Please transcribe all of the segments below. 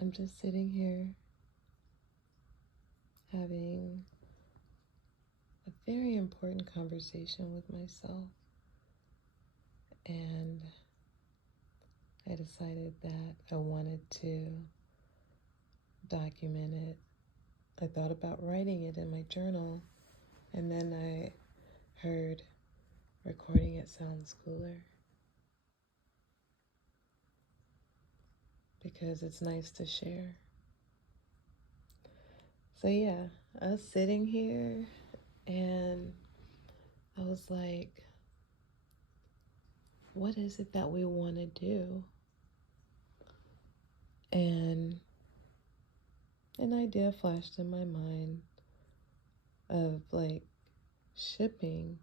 I'm just sitting here having a very important conversation with myself, and I decided that I wanted to document it. I thought about writing it in my journal, and then I heard recording it sounds cooler because it's nice to share. So yeah, I was sitting here and I was like, what is it that we want to do? And an idea flashed in my mind of like shipping.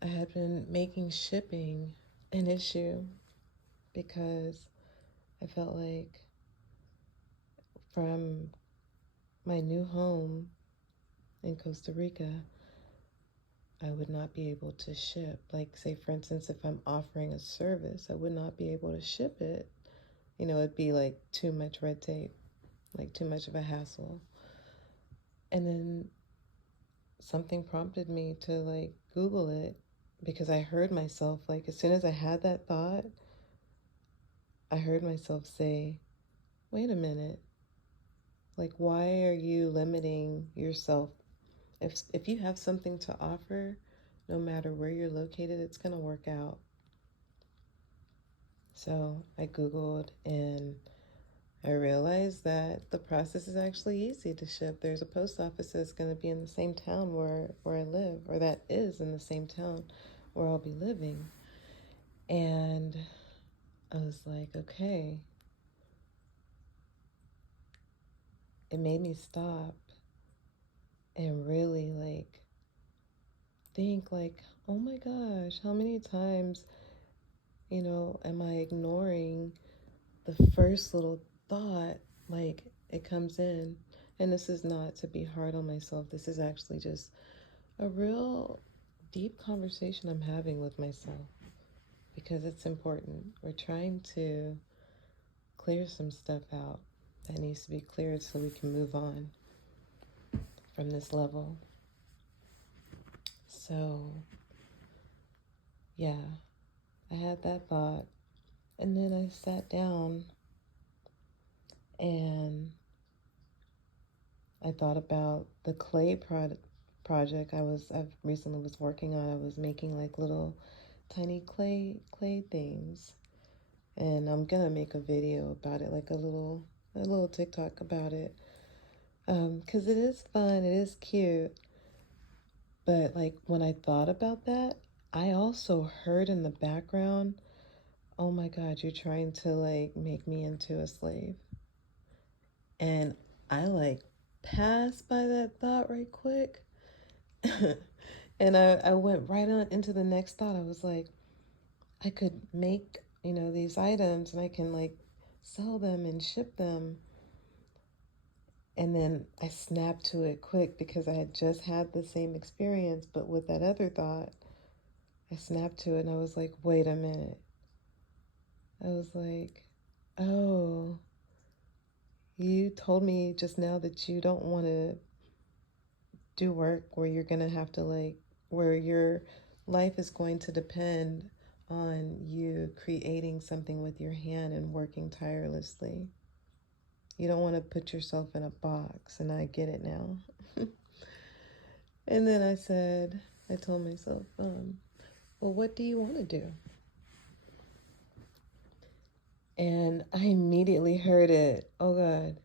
I had been making shipping an issue because I felt like from my new home in Costa Rica, I would not be able to ship. Like, say, for instance, if I'm offering a service, I would not be able to ship it. It'd be like too much red tape, like too much of a hassle. And then something prompted me to like Google it because I heard myself, like, as soon as I had that thought, I heard myself say, wait a minute, like, why are you limiting yourself? If you have something to offer, no matter where you're located, it's going to work out. So I Googled and I realized that the process is actually easy to ship. There's a post office that's going to be in the same town where I live, or that is in the same town where I'll be living. And I was like, okay. It made me stop and really like think like, oh my gosh, how many times, am I ignoring the first little thought? Like, it comes in. And this is not to be hard on myself. This is actually just a real deep conversation I'm having with myself because it's important. We're trying to clear some stuff out that needs to be cleared so we can move on from this level. So, yeah, I had that thought. And then I sat down and I thought about the clay project I've recently was working on. I was making like little tiny clay things. And I'm gonna make a video about it, like a little TikTok about it. 'Cause it is fun, it is cute. But like when I thought about that, I also heard in the background, oh my God, you're trying to like make me into a slave. And I like passed by that thought right quick. And I went right on into the next thought. I was like, I could make, these items and I can like sell them and ship them. And then I snapped to it quick because I had just had the same experience, but with that other thought, I snapped to it and I was like, wait a minute. I was like, oh, you told me just now that you don't want to do work where you're going to have to like, where your life is going to depend on you creating something with your hand and working tirelessly. You don't want to put yourself in a box, and I get it now. And then I told myself, well, what do you want to do? And I immediately heard it. Oh God.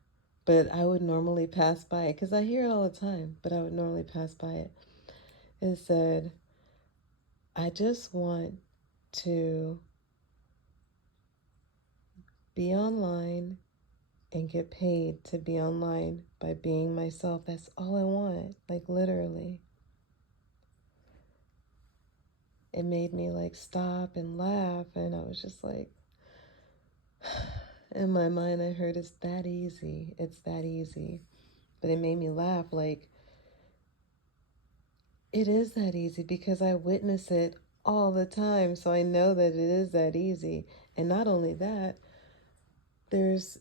But I would normally pass by it because I hear it all the time, but I would normally pass by it. It said, I just want to be online and get paid to be online by being myself. That's all I want, like literally. It made me like stop and laugh, and I was just like, in my mind, I heard it's that easy. It's that easy. But it made me laugh like, it is that easy because I witness it all the time. So I know that it is that easy. And not only that, there's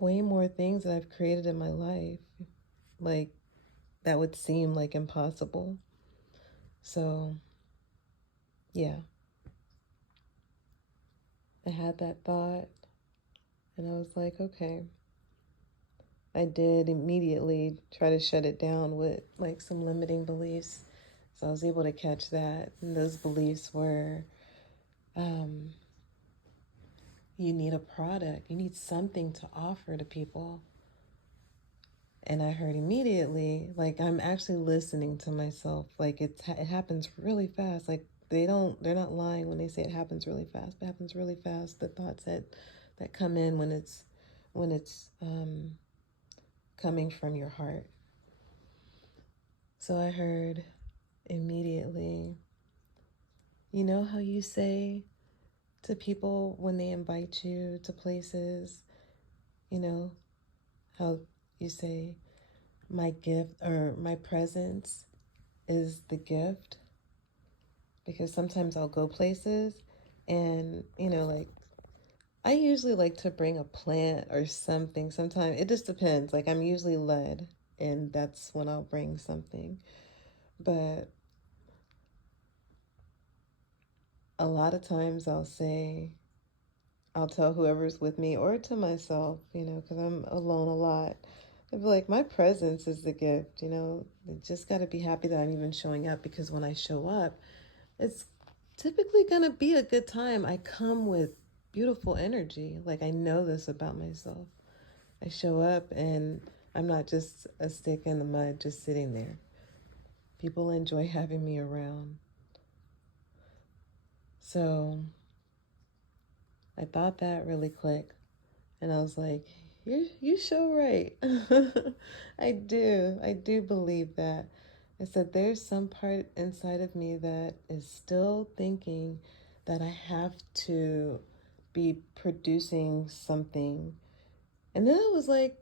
way more things that I've created in my life, like that would seem like impossible. So, yeah, I had that thought and I was like, okay. I did immediately try to shut it down with like some limiting beliefs. So I was able to catch that. And those beliefs were um, you need a product, you need something to offer to people. And I heard immediately, like, I'm actually listening to myself. Like, it happens really fast. Like, they're not lying when they say it happens really fast. It happens really fast. The thoughts that come in when it's coming from your heart. So I heard immediately, you know how you say to people when they invite you to places, you know, how you say, my gift or my presence is the gift? Because sometimes I'll go places and, like, I usually like to bring a plant or something. Sometimes it just depends. Like, I'm usually led, and that's when I'll bring something. But a lot of times I'll tell whoever's with me or to myself, because I'm alone a lot. I'd be like, my presence is the gift, I just got to be happy that I'm even showing up, because when I show up, it's typically going to be a good time. I come with beautiful energy. Like, I know this about myself. I show up and I'm not just a stick in the mud just sitting there. People enjoy having me around. So I thought that really clicked. And I was like, you so right. I do believe that. I said, there's some part inside of me that is still thinking that I have to be producing something. And then I was like,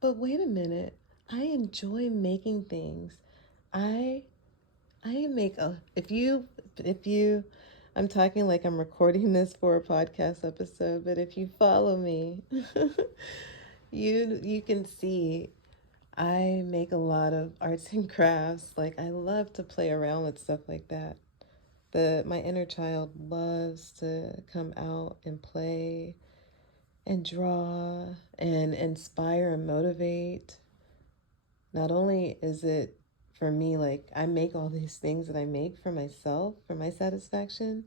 but wait a minute. I enjoy making things. I I make a if you I'm talking like I'm recording this for a podcast episode, but if you follow me, you can see I make a lot of arts and crafts. Like, I love to play around with stuff like that. My inner child loves to come out and play and draw and inspire and motivate. Not only is it for me, like, I make all these things that I make for myself, for my satisfaction,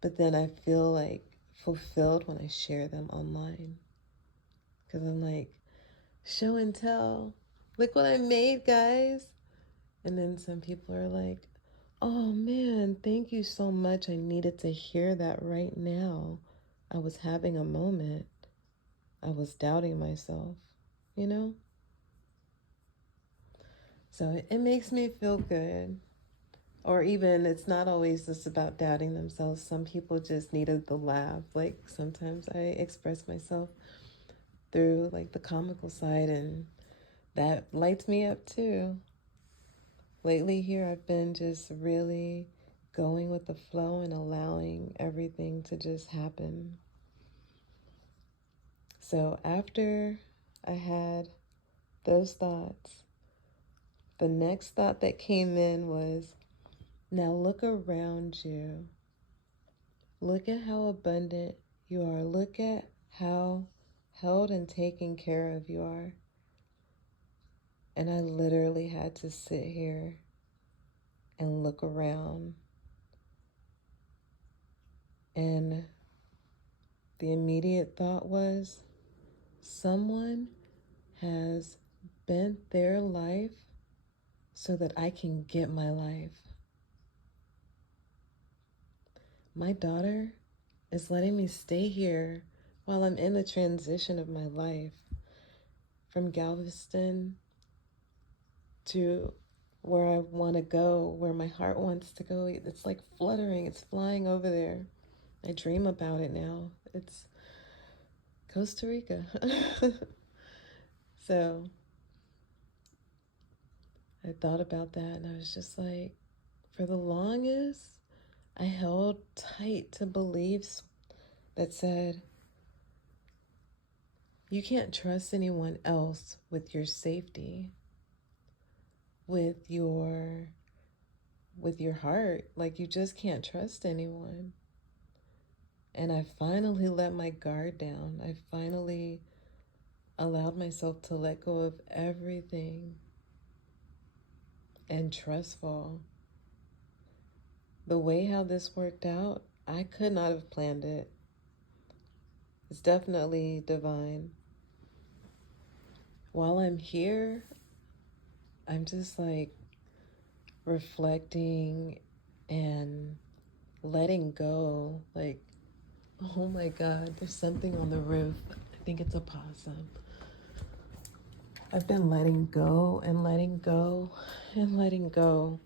but then I feel like fulfilled when I share them online. Because I'm like, show and tell. Look what I made, guys. And then some people are like, oh man, thank you so much. I needed to hear that right now. I was having a moment. I was doubting myself, you know? So it makes me feel good. Or even, it's not always just about doubting themselves. Some people just needed the laugh. Like, sometimes I express myself through like the comical side, and that lights me up too. Lately here, I've been just really going with the flow and allowing everything to just happen. So after I had those thoughts, the next thought that came in was, now look around you. Look at how abundant you are. Look at how held and taken care of you are. And I literally had to sit here and look around. And the immediate thought was, someone has bent their life so that I can get my life. My daughter is letting me stay here while I'm in the transition of my life from Galveston to where I want to go, where my heart wants to go. It's like fluttering, it's flying over there. I dream about it now. It's Costa Rica. So I thought about that and I was just like, for the longest, I held tight to beliefs that said, You can't trust anyone else with your safety, with your heart. Like, you just can't trust anyone. And I finally let my guard down. I finally allowed myself to let go of everything and trustful. The way how this worked out, I could not have planned it. It's definitely divine. While I'm here, I'm just like reflecting and letting go. Like, oh my God, there's something on the roof. I think it's a possum. I've been letting go and letting go and letting go.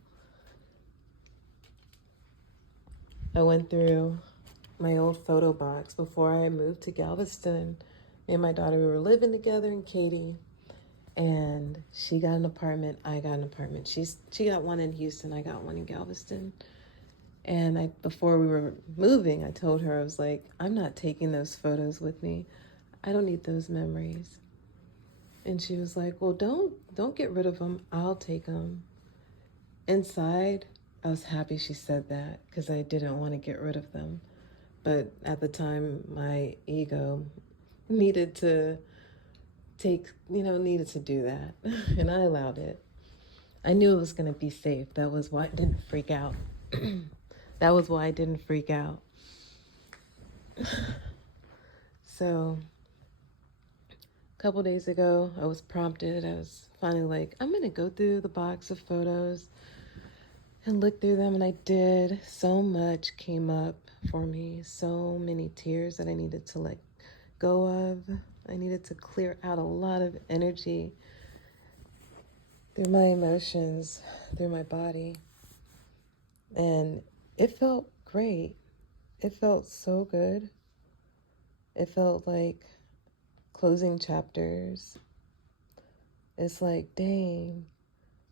I went through my old photo box before I moved to Galveston. Me and my daughter, we were living together in Katy, and she got an apartment, I got an apartment. She got one in Houston, I got one in Galveston. And before we were moving, I told her, I was like, I'm not taking those photos with me. I don't need those memories. And she was like, well, don't get rid of them. I'll take them. Inside, I was happy she said that because I didn't want to get rid of them. But at the time, my ego needed to needed to do that. And I allowed it. I knew it was going to be safe. That was why I didn't freak out. That was why I didn't freak out. So a couple days ago, I was prompted. I was finally like, I'm going to go through the box of photos and look through them. And I did. So much came up for me. So many tears that I needed to let go of. I needed to clear out a lot of energy through my emotions, through my body. And it felt great. It felt so good. It felt like closing chapters. It's like, dang,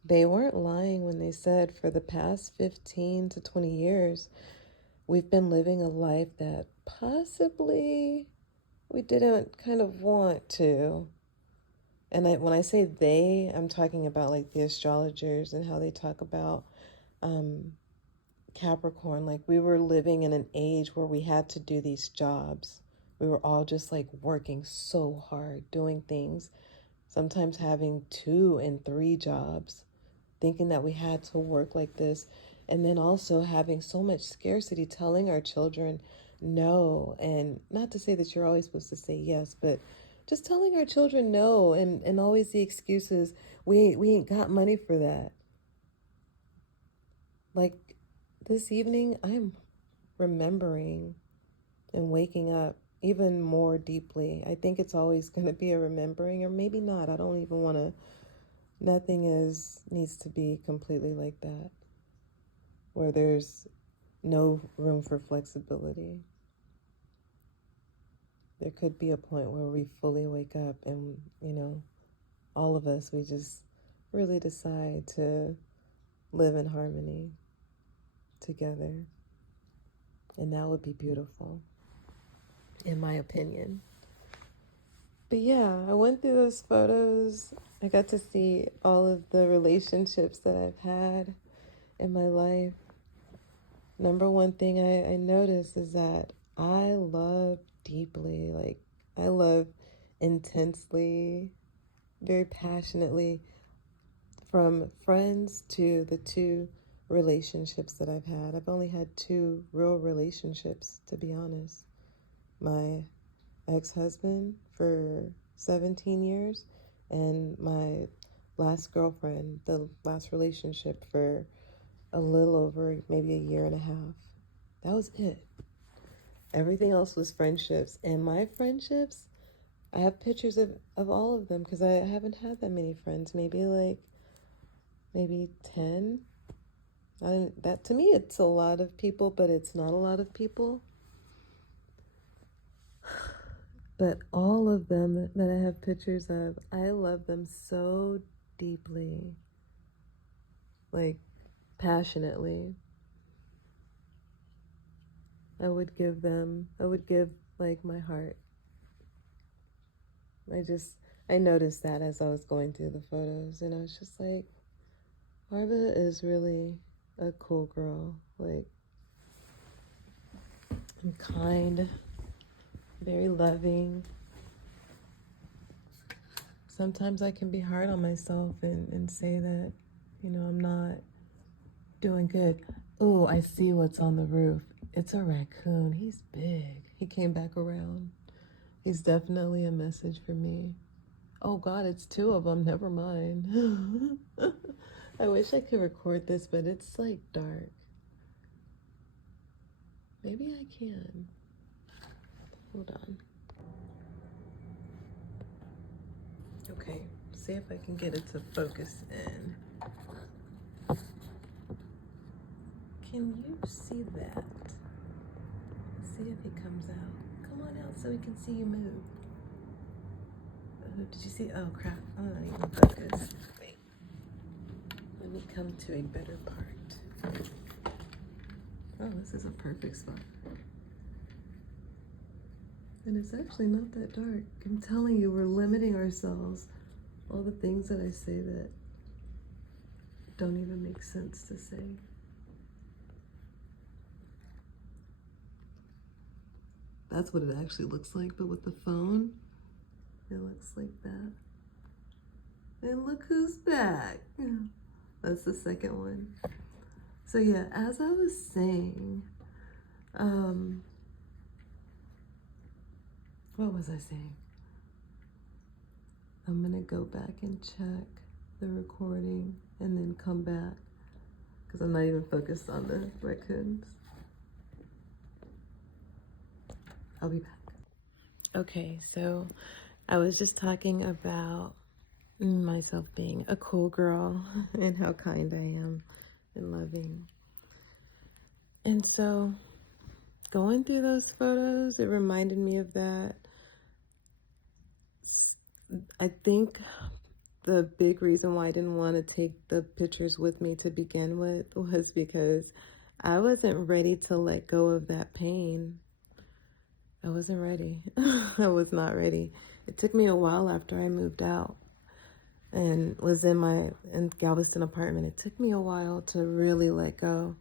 they weren't lying when they said for the past 15 to 20 years, we've been living a life that possibly we didn't kind of want to. And when I say they, I'm talking about like the astrologers and how they talk about Capricorn. Like, we were living in an age where we had to do these jobs. We were all just like working so hard, doing things, sometimes having 2 and 3 jobs, thinking that we had to work like this. And then also having so much scarcity, telling our children no. And not to say that you're always supposed to say yes, but just telling our children no, and always the excuses, we ain't got money for that. Like, this evening, I'm remembering and waking up even more deeply. I think it's always going to be a remembering, or maybe not. I don't even want to, nothing needs to be completely like that, where there's no room for flexibility. There could be a point where we fully wake up and, all of us, we just really decide to live in harmony together. And that would be beautiful, in my opinion. But yeah, I went through those photos. I got to see all of the relationships that I've had in my life. Number one thing I noticed is that I love deeply. Like, I love intensely, very passionately, from friends to the 2 relationships that I've had. I've only had 2 real relationships, to be honest. My ex-husband for 17 years, and my last girlfriend, the last relationship, for a little over maybe a year and a half. That was it. Everything else was friendships. And my friendships, I have pictures of all of them because I haven't had that many friends. Maybe 10. That, to me, it's a lot of people, but it's not a lot of people. But all of them that I have pictures of, I love them so deeply, like passionately. I would give like my heart. I noticed that as I was going through the photos, and I was just like, Marva is really a cool girl, like, and kind, very loving. Sometimes I can be hard on myself and say that, I'm not doing good. Oh, I see what's on the roof. It's a raccoon. He's big. He came back around. He's definitely a message for me. Oh God, it's two of them. Never mind. I wish I could record this, but it's like dark. Maybe I can. Hold on. Okay, see if I can get it to focus in. Can you see that? See if he comes out. Come on out so we can see you move. Oh, did you see? Oh crap, I'm not even focused. Wait. Let me come to a better part. Oh, this is a perfect spot. And it's actually not that dark. I'm telling you, we're limiting ourselves. All the things that I say that don't even make sense to say. That's what it actually looks like, but with the phone, it looks like that. And look who's back. That's the second one. So yeah, as I was saying, what was I saying? I'm gonna go back and check the recording and then come back because I'm not even focused on the raccoons. I'll be back. Okay, so I was just talking about myself being a cool girl and how kind I am and loving. And so going through those photos, it reminded me of that. I think the big reason why I didn't want to take the pictures with me to begin with was because I wasn't ready to let go of that pain. I wasn't ready. I was not ready. It took me a while after I moved out and was in Galveston apartment. It took me a while to really let go.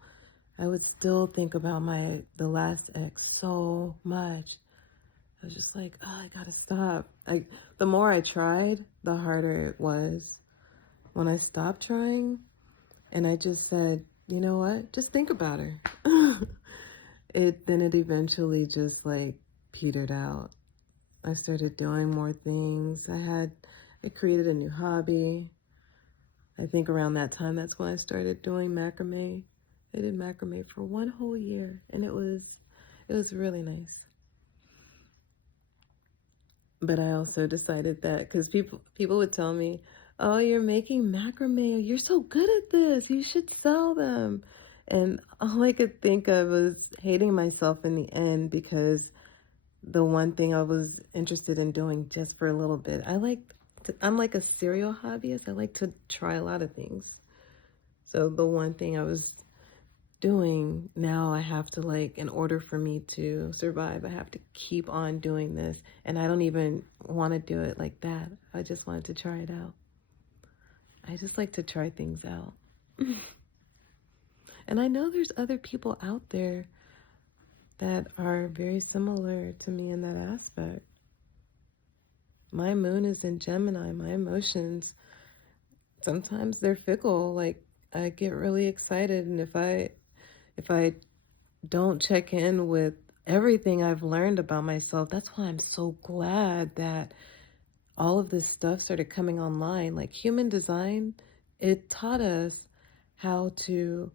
I would still think about the last ex so much. I was just like, oh, I gotta stop. The more I tried, the harder it was. When I stopped trying and I just said, you know what, just think about her. Then it eventually just like petered out. I started doing more things. I created a new hobby. I think around that time, that's when I started doing macrame. I did macrame for 1 whole year, and it was really nice. But I also decided that, because people would tell me, oh, you're making macrame, you're so good at this, you should sell them. And all I could think of was hating myself in the end, because the one thing I was interested in doing just for a little bit, I'm like a serial hobbyist. I like to try a lot of things. So the one thing I was doing, now I have to, like, in order for me to survive, I have to keep on doing this. And I don't even want to do it like that. I just wanted to try it out. I just like to try things out. And I know there's other people out there that are very similar to me in that aspect. My moon is in Gemini. My emotions, sometimes they're fickle. Like, I get really excited, and if I don't check in with everything I've learned about myself, that's why I'm so glad that all of this stuff started coming online. Like human design, it taught us how to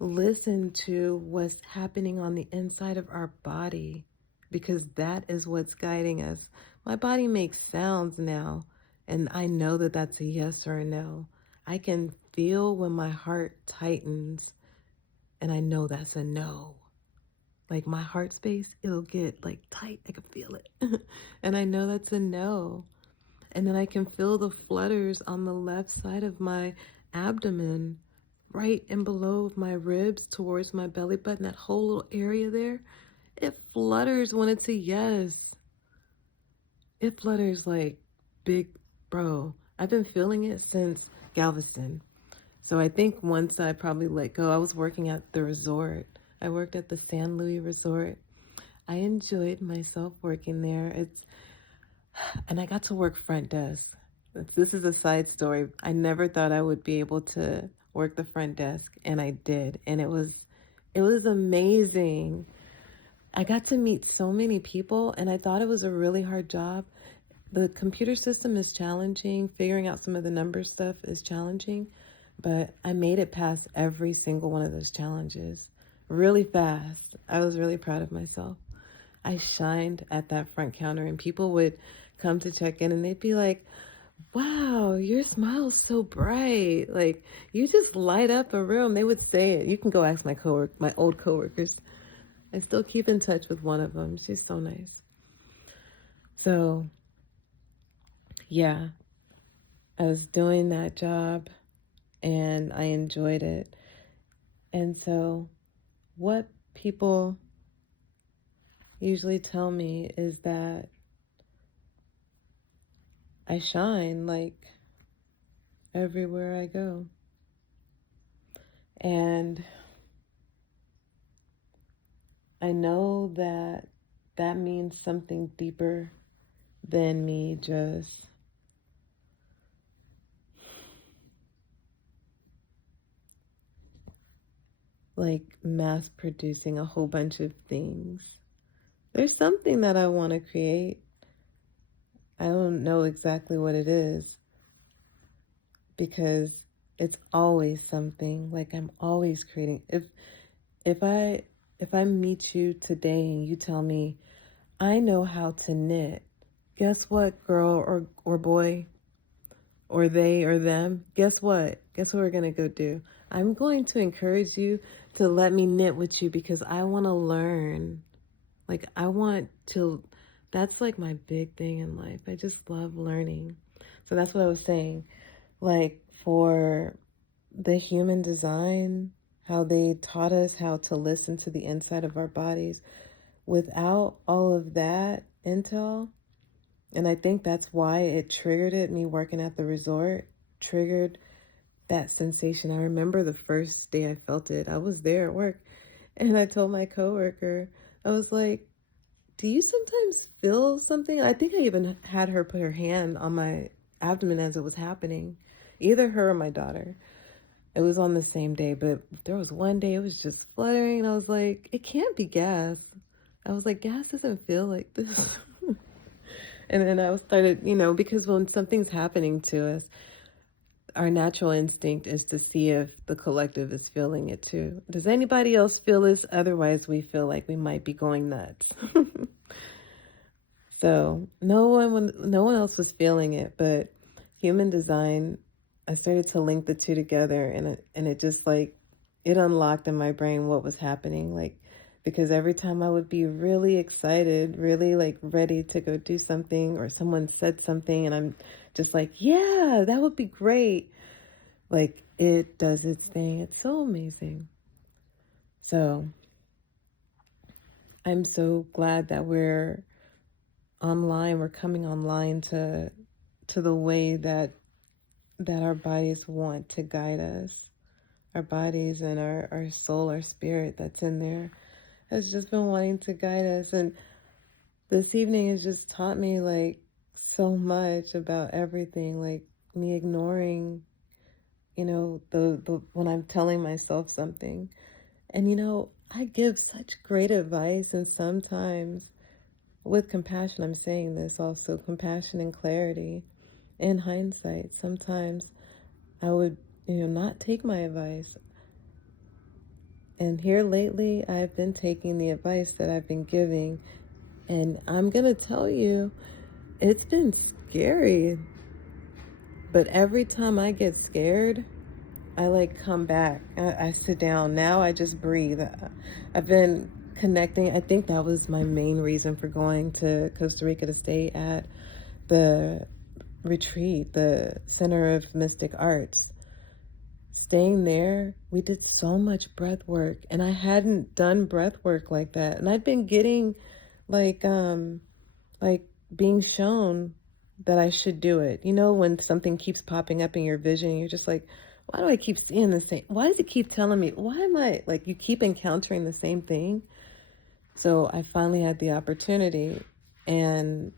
listen to what's happening on the inside of our body, because that is what's guiding us. My body makes sounds now, and I know that that's a yes or a no. I can feel when my heart tightens, and I know that's a no. Like my heart space, it'll get like tight. I can feel it. And I know that's a no. And then I can feel the flutters on the left side of my abdomen, right and below my ribs towards my belly button, that whole little area there. It flutters when it's a yes. it flutters like big, bro. I've been feeling it since Galveston. So I think once I probably let go, I was working at the resort. I worked at the San Luis Resort. I enjoyed myself working there. And I got to work front desk. This is a side story. I never thought I would be able to work the front desk, and I did. And it was amazing. I got to meet so many people, and I thought it was a really hard job. The computer system is challenging. Figuring out some of the number stuff is challenging, but I made it past every single one of those challenges really fast. I was really proud of myself. I shined at that front counter, and people would come to check in and they'd be like, wow, your smile's so bright. Like, you just light up a room. They would say it. You can go ask my old coworkers. I still keep in touch with one of them. She's so nice. So, yeah, I was doing that job and I enjoyed it. And so, what people usually tell me is that I shine like everywhere I go. And I know that that means something deeper than me just like mass producing a whole bunch of things. There's something that I want to create. I don't know exactly what it is because it's always something. Like I'm always creating. If I meet you today and you tell me I know how to knit, guess what, girl or boy, or they or them, guess what? Guess what we're gonna go do? I'm going to encourage you to let me knit with you because I want to learn. Like I want to, that's like my big thing in life. I just love learning. So that's what I was saying. Like for the human design, how they taught us how to listen to the inside of our bodies. Without all of that intel, and I think that's why it triggered it, me working at the resort, triggered that sensation. I remember the first day I felt it. I was there at work, and I told my coworker, I was like, do you sometimes feel something? I think I even had her put her hand on my abdomen as it was happening, either her or my daughter. It was on the same day, but there was one day it was just fluttering, and I was like, it can't be gas. I was like, gas doesn't feel like this. And then I started, because when something's happening to us, our natural instinct is to see if the collective is feeling it too. Does anybody else feel this? Otherwise, we feel like we might be going nuts. So no one else was feeling it, but human design, I started to link the two together, and it just like it unlocked in my brain what was happening, like because every time I would be really excited, really like ready to go do something, or someone said something, and I'm just like, yeah, that would be great. Like it does its thing. It's so amazing. So I'm so glad that we're online. We're coming online to the way that our bodies want to guide us. Our bodies and our soul, our spirit that's in there has just been wanting to guide us. And this evening has just taught me like so much about everything, like me ignoring, the when I'm telling myself something. And I give such great advice, and sometimes with compassion, I'm saying this also, compassion and clarity. In hindsight, sometimes I would, not take my advice. And here lately, I've been taking the advice that I've been giving. And I'm going to tell you, it's been scary. But every time I get scared, I like come back. I sit down. Now I just breathe. I've been connecting. I think that was my main reason for going to Costa Rica to stay at the retreat, the Center of Mystic Arts. Staying there, we did so much breath work, and I hadn't done breath work like that. And I'd been getting like being shown that I should do it. You know, when something keeps popping up in your vision, you're just like, why do I keep seeing the same? Why does it keep telling me? Why am I like, you keep encountering the same thing? So I finally had the opportunity, and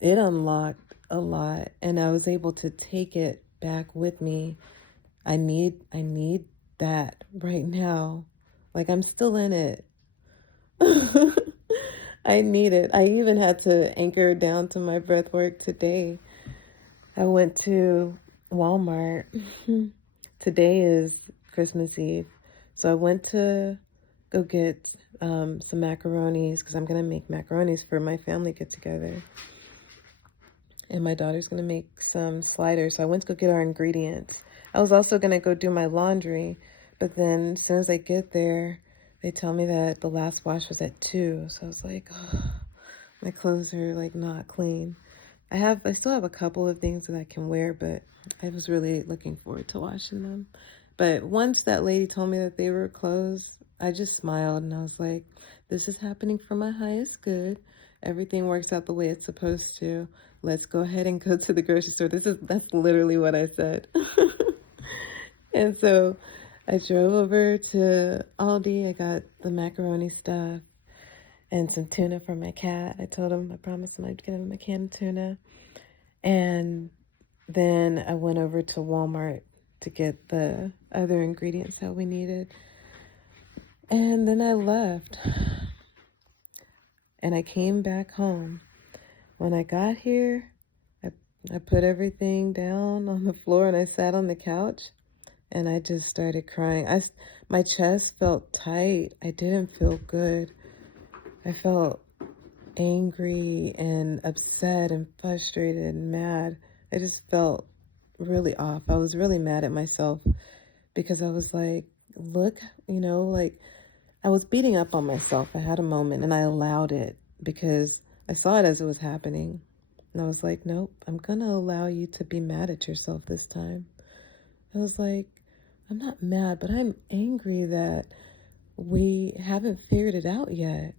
it unlocked a lot, and I was able to take it back with me. I need that right now. Like, I'm still in it. I need it. I even had to anchor down to my breath work today. I went to Walmart. Today is Christmas Eve. So I went to go get some macaronis because I'm going to make macaronis for my family get together. And my daughter's going to make some sliders. So I went to go get our ingredients. I was also going to go do my laundry. But then as soon as I get there, they tell me that the last wash was at 2. So I was like, oh, my clothes are like not clean. I still have a couple of things that I can wear, but I was really looking forward to washing them. But once that lady told me that they were closed, I just smiled and I was like, this is happening for my highest good. Everything works out the way it's supposed to. Let's go ahead and go to the grocery store. That's literally what I said. And so I drove over to Aldi. I got the macaroni stuff and some tuna for my cat. I told him, I promised him I'd get him a can of tuna. And then I went over to Walmart to get the other ingredients that we needed. And then I left. And I came back home. When I got here, I put everything down on the floor and I sat on the couch and I just started crying. My chest felt tight. I didn't feel good. I felt angry and upset and frustrated and mad. I just felt really off. I was really mad at myself because I was like, look, like I was beating up on myself. I had a moment and I allowed it because I saw it as it was happening. And I was like, nope, I'm going to allow you to be mad at yourself this time. I was like, I'm not mad, but I'm angry that we haven't figured it out yet.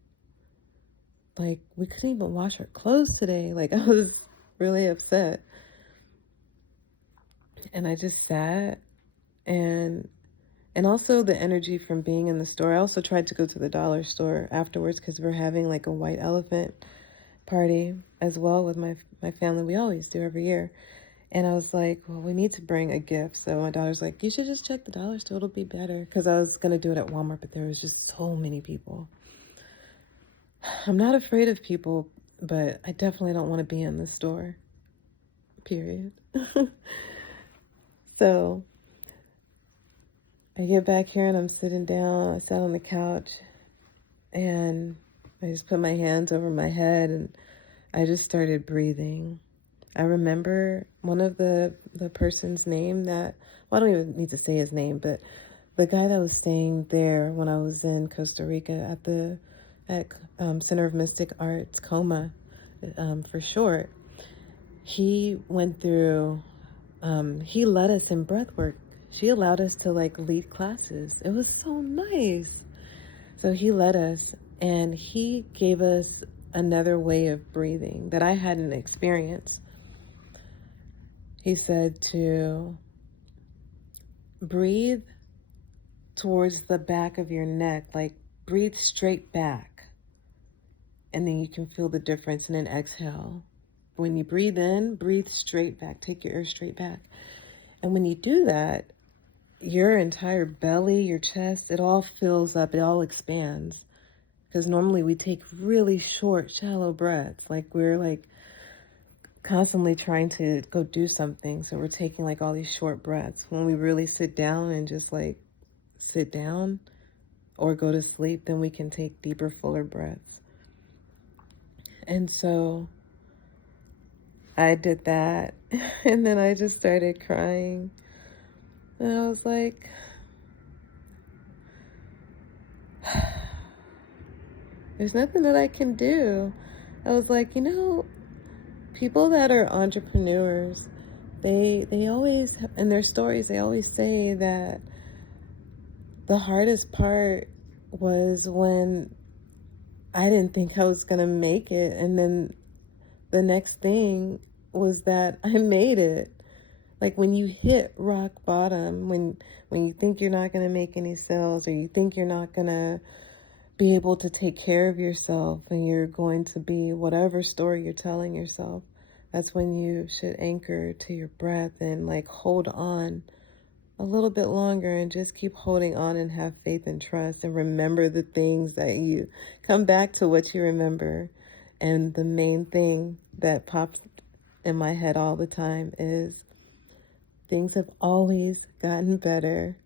Like, we couldn't even wash our clothes today. Like, I was really upset. And I just sat and also the energy from being in the store. I also tried to go to the dollar store afterwards because we're having like a white elephant party as well with my family. We always do every year. And I was like, well, we need to bring a gift. So my daughter's like, you should just check the dollar store. It'll be better. Because I was going to do it at Walmart, but there was just so many people. I'm not afraid of people, but I definitely don't want to be in the store. Period. So I get back here and I'm sitting down. I sat on the couch and I just put my hands over my head and I just started breathing. I remember one of the person's name that, well, I don't even need to say his name, but the guy that was staying there when I was in Costa Rica at Center of Mystic Arts, COMA, for short, he went through, he led us in breath work. She allowed us to like lead classes. It was so nice. So he led us and he gave us another way of breathing that I hadn't experienced. He said to breathe towards the back of your neck, like breathe straight back. And then you can feel the difference in an exhale. When you breathe in, breathe straight back. Take your air straight back. And when you do that, your entire belly, your chest, it all fills up. It all expands. Because normally we take really short, shallow breaths. Like we're like constantly trying to go do something. So we're taking like all these short breaths. When we really sit down and just like sit down or go to sleep, then we can take deeper, fuller breaths. And so I did that. And then I just started crying. And I was like, there's nothing that I can do. I was like, people that are entrepreneurs, they always, in their stories, they always say that the hardest part was when I didn't think I was going to make it. And then the next thing was that I made it. Like when you hit rock bottom, when you think you're not going to make any sales, or you think you're not going to be able to take care of yourself, and you're going to be whatever story you're telling yourself, that's when you should anchor to your breath and like hold on a little bit longer and just keep holding on and have faith and trust and remember the things that you come back to what you remember. And the main thing that pops in my head all the time is things have always gotten better.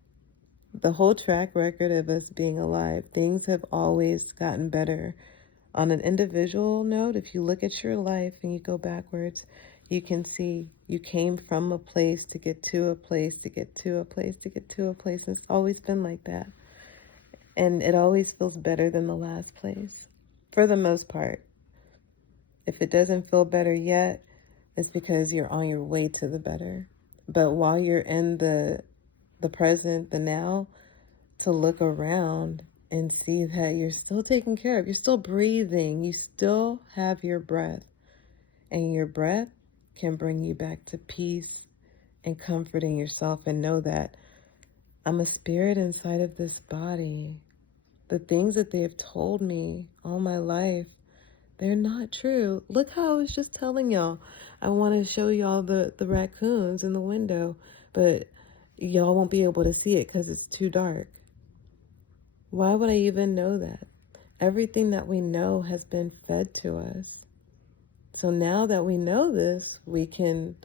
The whole track record of us being alive, things have always gotten better. On an individual note, if you look at your life and you go backwards, you can see you came from a place to get to a place, to get to a place, to get to a place. And it's always been like that. And it always feels better than the last place, for the most part. If it doesn't feel better yet, it's because you're on your way to the better. But while you're in the present, the now, to look around and see that you're still taken care of. You're still breathing. You still have your breath. And your breath can bring you back to peace and comforting yourself, and know that I'm a spirit inside of this body. The things that they have told me all my life, they're not true. Look how I was just telling y'all. I want to show y'all the raccoons in the window, but y'all won't be able to see it because it's too dark. Why would I even know that? Everything that we know has been fed to us. So now that we know this, we can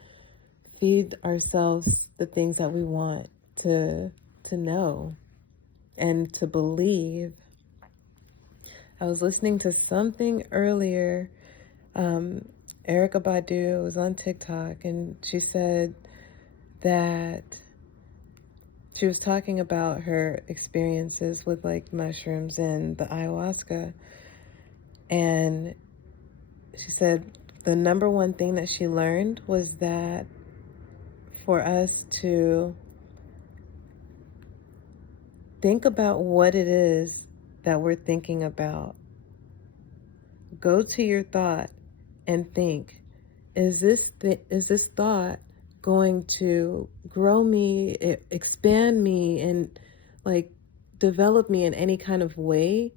feed ourselves the things that we want to know and to believe. I was listening to something earlier. Erica Badu was on TikTok, and she said that she was talking about her experiences with like mushrooms and the ayahuasca. And she said the number one thing that she learned was that for us to think about what it is that we're thinking about. Go to your thought and think, is this thought going to grow me, expand me, and like develop me in any kind of way?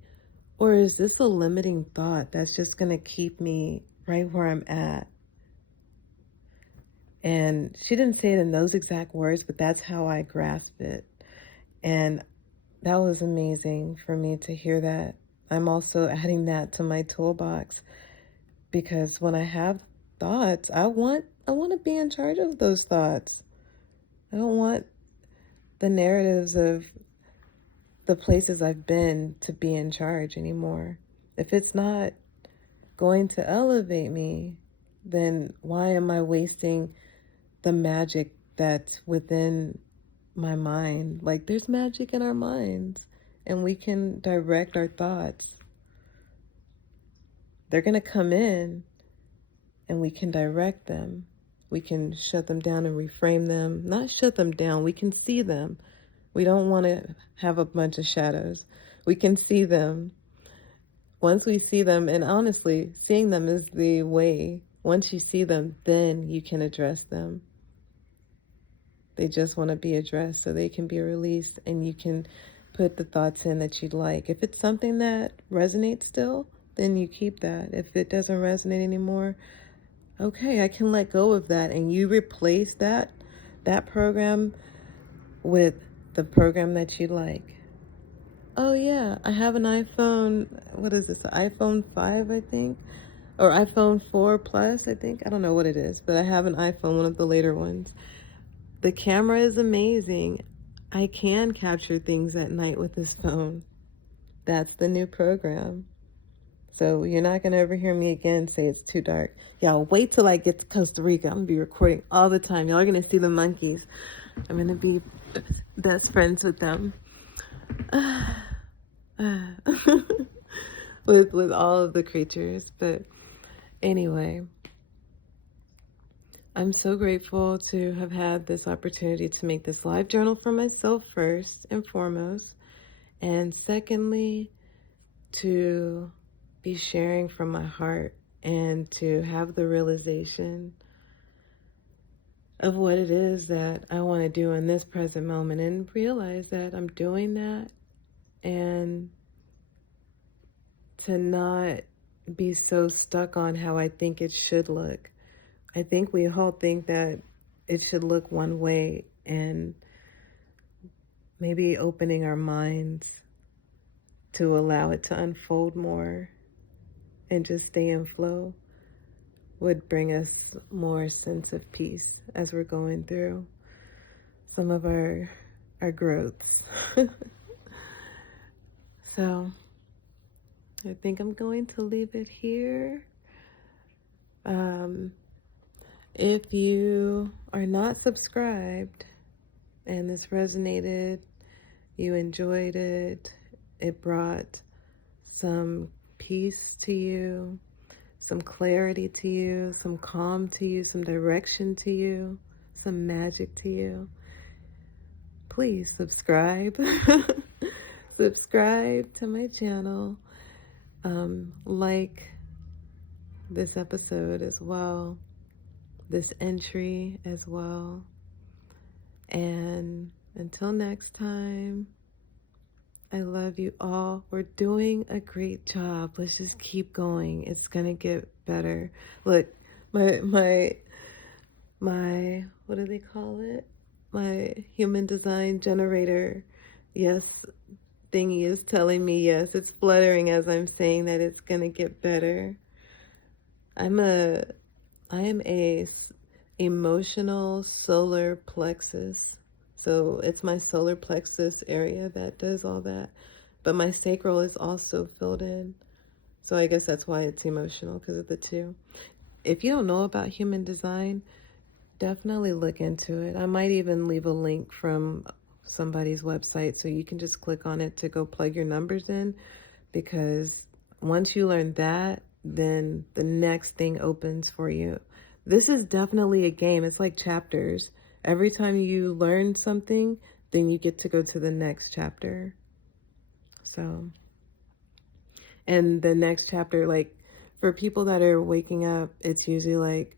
Or is this a limiting thought that's just going to keep me right where I'm at? And she didn't say it in those exact words, but that's how I grasped it. And that was amazing for me to hear that. I'm also adding that to my toolbox, because when I have thoughts, I want to be in charge of those thoughts. I don't want the narratives of the places I've been to be in charge anymore. If it's not going to elevate me, then why am I wasting the magic that's within my mind? Like, there's magic in our minds, and we can direct our thoughts. They're going to come in, and we can direct them. We can shut them down and reframe them. Not shut them down, we can see them. We don't want to have a bunch of shadows. We can see them. Once we see them, and honestly, seeing them is the way. Once you see them, then you can address them. They just want to be addressed so they can be released, and you can put the thoughts in that you'd like. If it's something that resonates still, then you keep that. If it doesn't resonate anymore, okay, I can let go of that, and you replace that program with the program that you like. Oh yeah, I have an iPhone, what is this, iPhone 5, I think? Or iPhone 4 Plus, I think? I don't know what it is, but I have an iPhone, one of the later ones. The camera is amazing. I can capture things at night with this phone. That's the new program. So you're not going to ever hear me again say it's too dark. Y'all wait till I get to Costa Rica. I'm going to be recording all the time. Y'all are going to see the monkeys. I'm going to be best friends with them. with all of the creatures. But anyway, I'm so grateful to have had this opportunity to make this live journal for myself first and foremost, and secondly, to be sharing from my heart and to have the realization of what it is that I want to do in this present moment, and realize that I'm doing that, and to not be so stuck on how I think it should look. I think we all think that it should look one way, and maybe opening our minds to allow it to unfold more and just stay in flow would bring us more sense of peace as we're going through some of our growths. So I think I'm going to leave it here. If you are not subscribed and this resonated, you enjoyed it, it brought some peace to you, some clarity to you, some calm to you, some direction to you, some magic to you, please subscribe. Subscribe to my channel. Like this episode as well, this entry as well. And until next time, I love you all. We're doing a great job. Let's just keep going. It's gonna get better. Look, my what do they call it? My human design generator, yes, thingy is telling me yes. It's fluttering as I'm saying that it's gonna get better. I am a emotional solar plexus. So it's my solar plexus area that does all that. But my sacral is also filled in. So I guess that's why it's emotional, because of the two. If you don't know about human design, definitely look into it. I might even leave a link from somebody's website so you can just click on it to go plug your numbers in. Because once you learn that, then the next thing opens for you. This is definitely a game. It's like chapters. Every time you learn something, then you get to go to the next chapter. So, and the next chapter, like for people that are waking up, it's usually like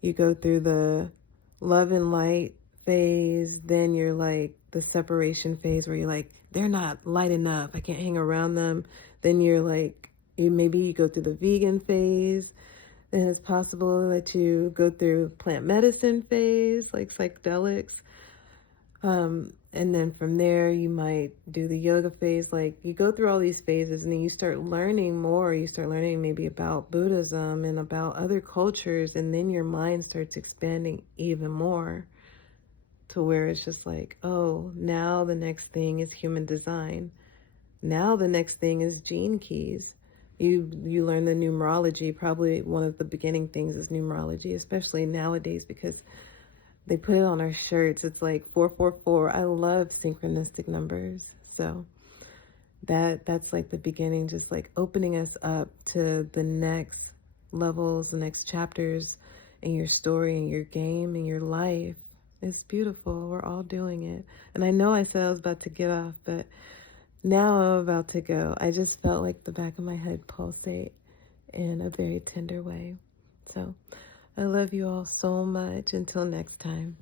you go through the love and light phase, then you're like the separation phase where you're like, they're not light enough, I can't hang around them. Then you're like, maybe you go through the vegan phase. Then it's possible that you go through plant medicine phase, like psychedelics. And then from there, you might do the yoga phase. Like you go through all these phases and then you start learning more. You start learning maybe about Buddhism and about other cultures. And then your mind starts expanding even more to where it's just like, oh, now the next thing is human design. Now the next thing is gene keys. You learn the numerology. Probably one of the beginning things is numerology, especially nowadays because they put it on our shirts. It's like 444. I love synchronistic numbers. So that's like the beginning, just like opening us up to the next levels, the next chapters in your story, in your game, in your life. It's beautiful. We're all doing it. And I know I said I was about to get off, but now I'm about to go. I just felt like the back of my head pulsate in a very tender way. So I love you all so much. Until next time.